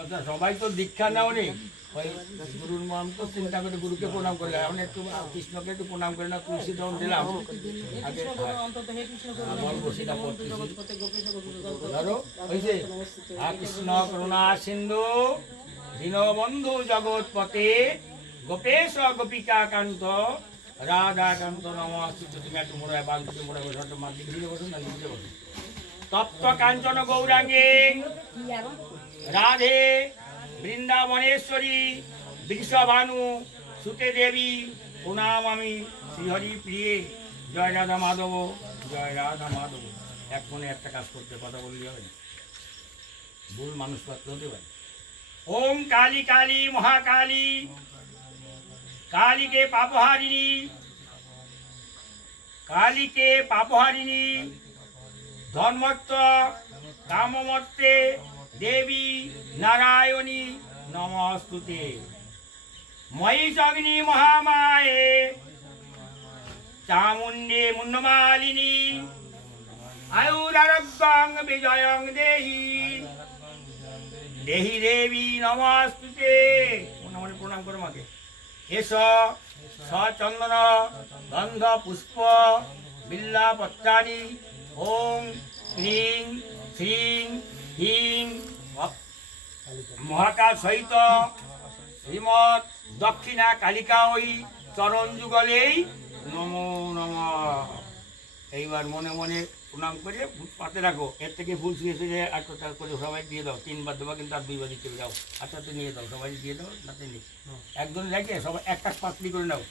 আচ্ছা সবাই তো দীক্ষা নেওনি, ওই গুরুর নাম তো চিন্তা করে গুরুকে প্রণাম করলে, এখন একটু কৃষ্ণকে একটু প্রণাম করে না, তুলসী যখন দিলাম আগে বলবো সেটা করতেছি। ধরো হয়েছে, কৃষ্ণ করুণা সিন্ধু দীনবন্ধু জগৎপতে গোপেশ গোপিকা কান্ত রাধা কান্ত নমস্তুতে। তুমি একটু মনে হয় বাল থেকে মনে হয় বসো, মার দিকে দিকে বসো না দিকে বসো। তপ্ত কাঞ্চন গৌরাঙ্গে রাধে বৃন্দাবনেশ্বরী বৃষভানু সুতে দেবী প্রণাম আমি শ্রীহরি প্রিয়ে। জয় রাধা মাধব, জয় রাধা মাধব। এক মনে একটা কাজ করতে কথা বললে হবে না, ভুল মানুষ পাত্র হতে পারে। ওম কালী কালী মহাকালী কালীকে পাপহারিণী, কালীকে পাপহারিণী ধর্মত্ব কামমত্তে দেবী নারায়ণী নমস্তুতে। মহিষগ্নি মহামায়ে চামুণ্ডে মুন্ডমালিনী আয়ুরারোগ্যং বিজয়ং দেহি দেহি দেবী নমস্তুতে। মনে প্রণাম করো মাকে। এস সচন্দন গন্ধ পুষ্প বিল্লা পত্রাণি ওং ক্লিং শ্রীং হিং মহাকাল সহিত শ্রীমৎ দক্ষিণা কালিকা ওই চরণ যুগলেই নমো নমঃ। এইবার মনে মনে প্রণাম করে পাতে রাখো, এর থেকে ফুল শুয়ে শুয়ে একটা করে সবাই দিয়ে দাও। 3 বার দেবা কিন্তু আর 2 বার দিতে যাও। আচ্ছা তো নিয়ে দাও, সবাই দিয়ে দাও, নাতে নিয়ে একজন রেখে সবাই একটা পাতলি করে নাও।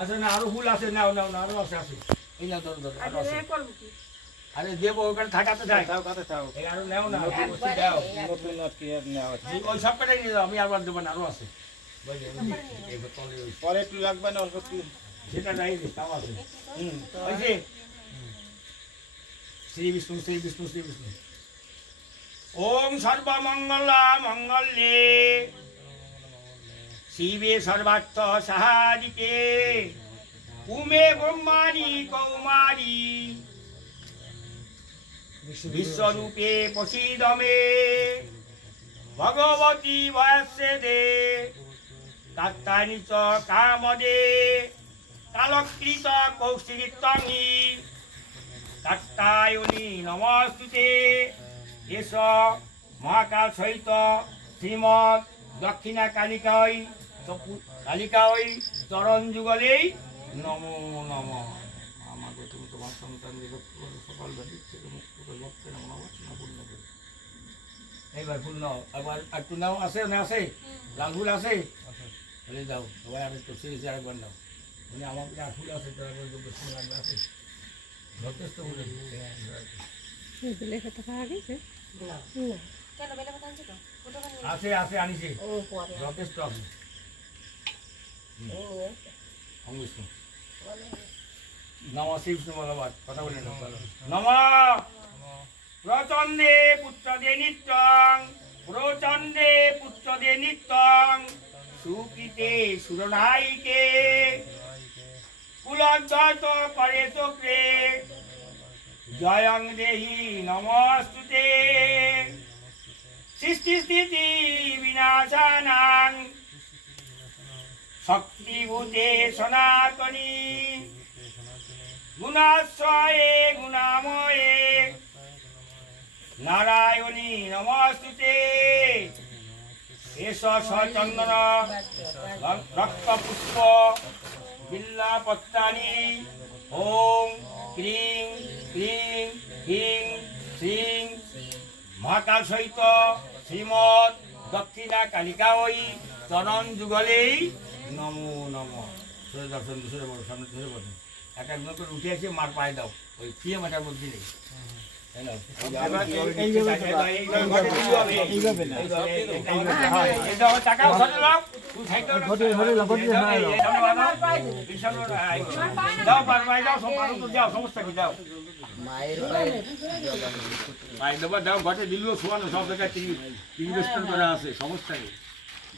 আচ্ছা না আরো ফুল আছে, নাও নাও না আরো আছে আছে, এই নাও ধরো ধরো আরো আছে। আরে দেবো ওখানে থাকাতে যায়, তাও কথা তাও এই আরো নাও না বসে দাও, নতুন আর কি আর নেওয়া আছে। ওই সব কটাই নিয়ে দাও, আমি আবার দেবো না, আরো আছে। পরে একটু লাগবে না অল্প একটু সেটা নাই তাও আছে। ওই যে শ্রী বিষ্ণু শ্রী বিষ্ণু শ্রী বিষ্ণু। ওম সর্বমঙ্গলা মঙ্গলে শিবে সর্বার্থ সাহাদিকে উমে ব্রহ্মাণি কৌমারী বিশ্বরূপে প্রসীদমে ভগবতী বয়স্যে দে কাত্তানি চ কামদে কালকৃত কৌশিকী কাত্তায়নী নমস্তুতে। এস মহাকাল সহিত শ্রীমৎ দক্ষিণা কালিকাই কালিকাই চরণ যুগলেই নমো নমঃ। আমাকে তুমি তোমার সন্তানদের সকল ব্যাধির থেকে মুক্ত করে ভক্তে নমঃ পূর্ণ করে। এইবার ফুল নাও, আবার একটু নাও, আছে না আছে লাল ফুল আছে, তাহলে দাও সবাই। আমি তো সিরিজ আরেকবার নাও, মানে আমার কাছে ফুল আছে, তোরা বেশি লাগবে আছে যথেষ্ট বলে আছে আছে আনিছি যথেষ্ট আছে। নম শ্রী বিষ্ণু ভগবান কথা বলে নম প্রচণ্ডে পুত্রদে নিত্যং প্রচণ্ডে পুত্রদে নিত্যং সুকৃতে সুরনায়িকে কুলদ্বৈত করে চক্রে জয়ং দেহি নমস্তুতে। সৃষ্টি স্থিতি বিনাশানাং শক্তিভূতে সনাতনী গুণাশ্রয়ে গুণাময়ে নারায়ণী নমস্তুতে। এস সচন্দন রক্তপুষ্প বিল্লা পত্রাণি ওং ক্লিং ক্লিং হিং শ্রীং মহাকাল সহিত শ্রীমৎ দক্ষিণা কালিকা ওই চরণ যুগলেই নমো নমঃ। ধরে দর্শন ধরে বলো, সামনে ধরে বলো, এক একজন করে উঠে এসে মার পায়ে দাও, ওই প্রিয় মাটার মধ্যে নেই। সমস্যা কি যাও ঘটে দিলেও শোয়ানো সব জায়গায় ইনভেস্টমেন্ট করা আছে, সমস্যা নেই।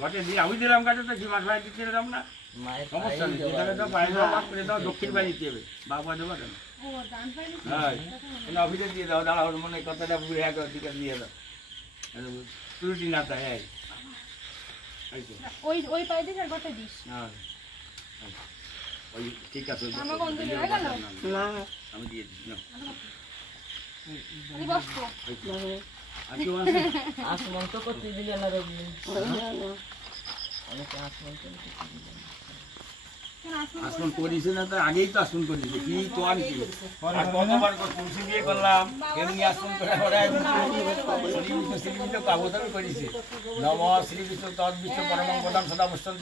ঘটে দিয়ে আমি দিলাম গাছে তো কি মাছ ভাই দিতে দিলাম না, সমস্যা নেই। যেটাকে দাও পায়ে দাও, করে দাও, দক্ষিণ বাড়ি দিতে হবে, বাবা দেবা কেন? হ্যাঁ অফিসে দিয়ে দাও, দাঁড়াও মনে কথাটা বুঝে দিকে দিয়ে দাও। ত্রুটি না তাই এই তো। ওই ওই পাই দিস আর ঘরটা দিস হ্যাঁ। ওই ঠিক আছে ওই আমার বন্ধু হয়ে গেল আমি দিয়ে দিচ্ছি না আমি বসবো আর কেউ আছে? আসমান তো করতে দিলে না রবি অনেকে আসমান তো করতে দিলে না। কেন আসমান আসন করিস না তো আগেই তো আসন করিস কি তো আমি কি আর কতবার তুলসী দিয়ে করলাম এমনি আসন করে শ্রীকৃষ্ণ কাগজ আমি করিস নম শ্রীকৃষ্ণ তৎ বিশ্ব পরমং পদম সদা মুষ্টম